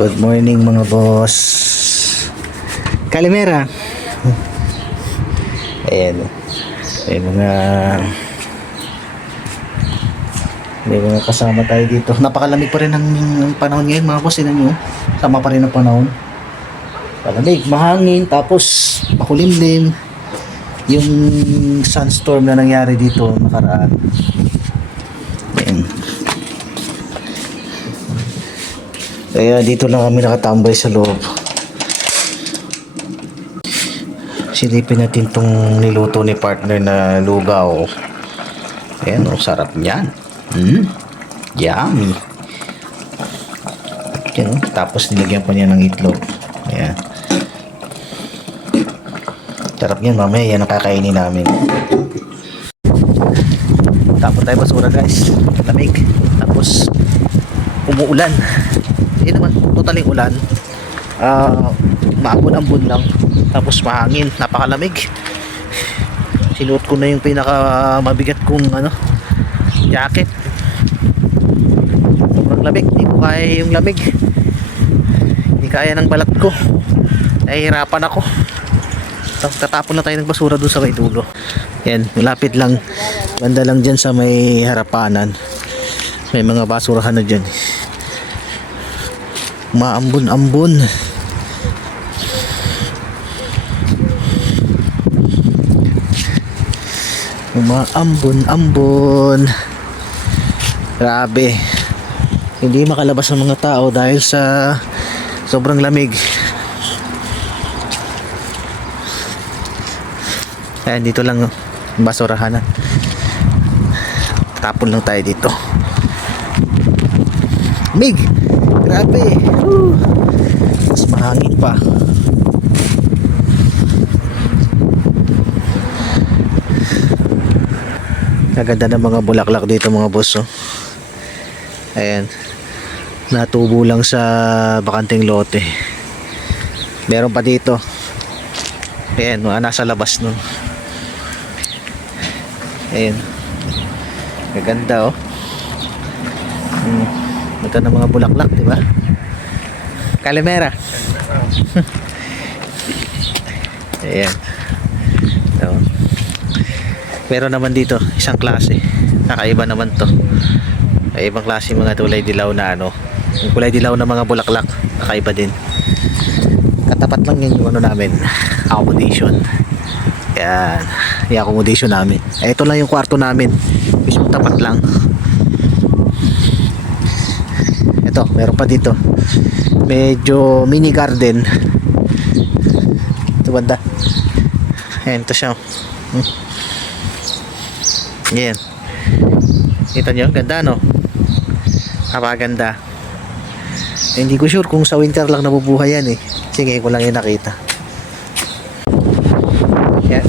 Good morning mga boss. Kalimera. Ayan. May mga kasama tayo dito. Napakalamig pa rin ng panahon ngayon mga boss. Tignan nyo. Sama pa rin ang panahon. Palamig, mahangin, tapos makulimlim. Yung sunstorm na nangyari dito nakaraan. Ayan. Kaya dito lang kami nakatambay sa loob. Silipin natin tong niluto ni partner na lugaw. Ayan, sarap niyan. Yummy. Ayan, tapos nilagyan pa niya ng itlog. Ayan. Sarap niyan, mamaya yan ang kakainin namin. Tapos tayo basura guys. Lamig. Tapos umuulan. Hindi naman totaling ulan. Maambon-ambon lang. Tapos mahangin, napakalamig. Sinuot ko na yung pinaka mabigat kong jacket. Sobrang lamig, hindi ko kaya yung lamig. Hindi kaya ng balat ko. Nahihirapan ako. Tatapon na tayo ng basura doon sa may dulo. Yan, malapit lang. Banda lang dyan sa may harapanan. May mga basurahan na dyan. Maambon-ambon. Umaambon-ambon. Grabe. Hindi makalabas ang mga tao dahil sa sobrang lamig. Ayan, dito lang basurahan na. Tapon lang tayo dito. Mig! Grabe! Mas mahangin pa. Naganda ng mga bulaklak dito mga boss. Ayan. Natubo lang sa bakanteng lote. Meron pa dito. Ayan, nasa labas no. Ayan. Gaganda Ito ng mga bulaklak, di ba? Kalimera. Ayan. So, meron naman dito isang klase. Kakaiba naman to. Ibang klase mga kulay dilaw na yung kulay dilaw na mga bulaklak. Kakaiba din. Katapat lang yun yung namin. Accommodation. Yan. Yung accommodation namin. Ito lang yung kwarto namin. Mismo tapat lang. Ito, meron pa dito. Medyo mini garden. Ito banda. Ayan, ito siya. Ayan. Ito nyo, ganda napakaganda. Hindi ko sure kung sa winter lang nabubuhay yan sige, ko lang yung nakita. Yan.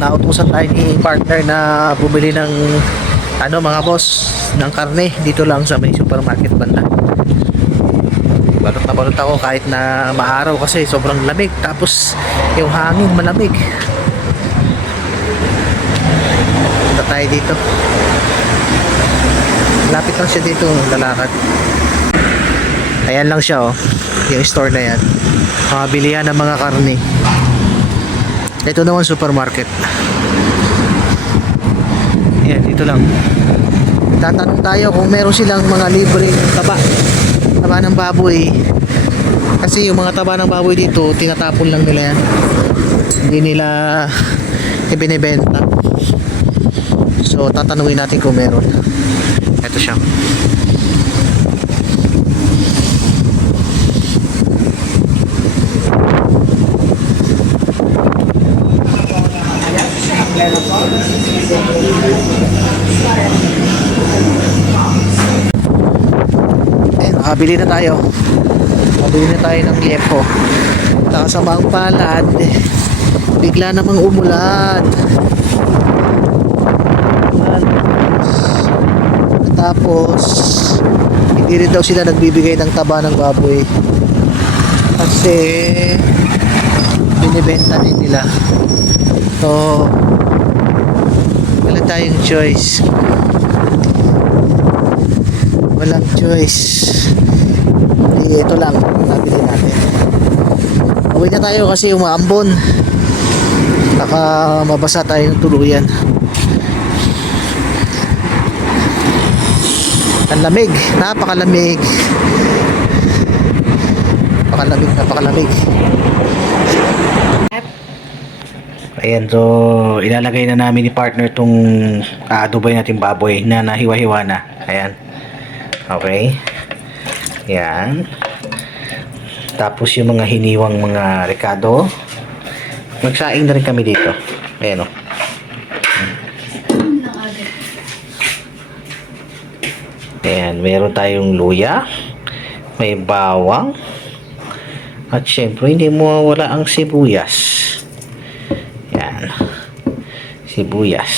Nautusan tayo ni partner na bumili ng mga boss ng karne dito lang sa may supermarket banda. Balot na balot ako kahit na maaraw kasi sobrang lamig, tapos yung hangin malamig. Punta tayo dito. Lapit lang siya dito, lalakad. Ayan lang siya yung store na yan. Bilihan ng mga karne. Ito naman supermarket. Ayan, dito lang. Tatanong tayo kung meron silang mga libreng taba ng baboy. Kasi yung mga taba ng baboy dito, tinatapon lang nila yan. Hindi nila ibinibenta. So tatanungin natin kung meron. Ito siya. Nakabili na tayo. Nakabili na tayo ng liempo. Nakasama ang palad. Bigla namang umulan. Tapos hindi rin daw sila nagbibigay ng taba ng baboy kasi binibenta din nila. So wala tayong choice. Walang choice. ito lang nabili natin. Uwi na tayo kasi umaambon. Baka mabasa tayo ng tuluyan. Ang lamig, napakalamig. Napakalamig. Ayan, so ilalagay na namin ni partner tong aadubay natin baboy na nahiwa-hiwa na. Ayan. Okay. Ayan. Tapos yung mga hiniwang mga rekado. Magsaing na rin kami dito. Ayan o. Ayan, meron tayong luya. May bawang. At syempre, hindi mawawala ang sibuyas. Yan. Sibuyas.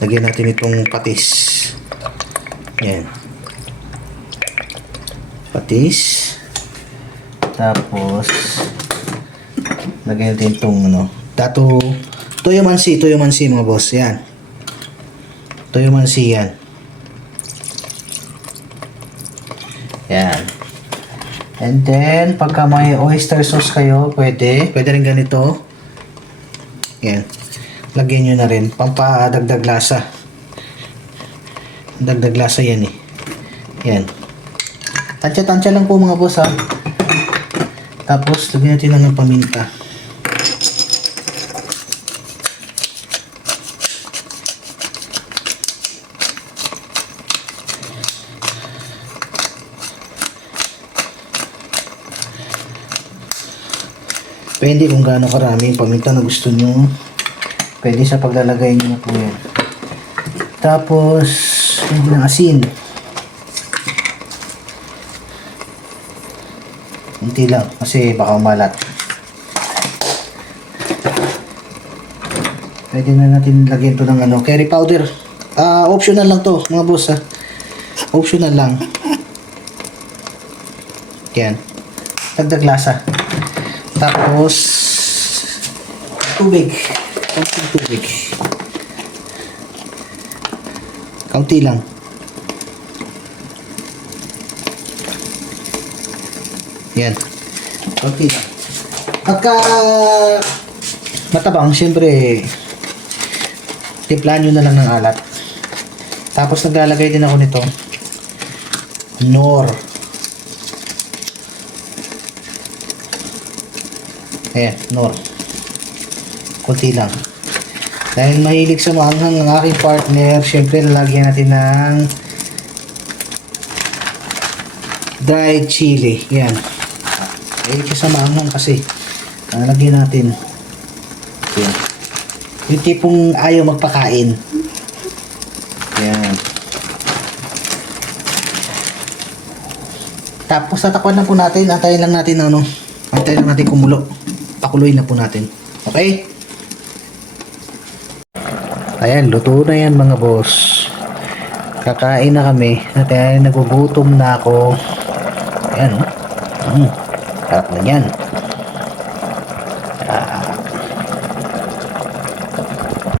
Lagyan natin itong patis. Yan. Patis. Tapos, lagyan natin itong toyo mansi mga boss. Yan. Toyo mansi yan. Yan. And then, pagka may oyster sauce kayo, pwede rin ganito. Yan. Lagyan nyo na rin. Pampadagdag lasa. Dagdag lasa yan eh. Yan. Tansya-tansya lang po mga boss ha. Tapos, lagyan natin lang ng paminta. Depende kung gaano karami yung paminta na gusto nyo. Pwede sa paglalagay nyo na po yan. Tapos, hindi ng asin. Hindi lang, kasi baka umalat. Pwede na natin lagyan to ng curry powder. Optional lang to, mga boss ha. Optional lang. Yan. Dagdag lasa. Tapos, tubig. Kaunting tubig. Kaunti lang. Yan. Kaunti lang. Pagka matabang, syempre, timplahan nyo na lang ng alat. Tapos, naglalagay din ako nito. Nor. Ayan, nor. Kunti lang. Dahil mahilig sa maanghang ng aking partner, syempre lalagyan natin ng dried chili. Yan. Mahilig sa maanghang kasi. Lalagyan natin. Yan. Yung tipong ayaw magpakain. Yan. Tapos tatakpan na po natin. Antayin lang natin antayin lang natin kumulo. Pakuloy na po natin. Okay? Ayan, luto na yan mga boss. Kakain na kami. At nagugutom na ako. Ayan, sarap na yan.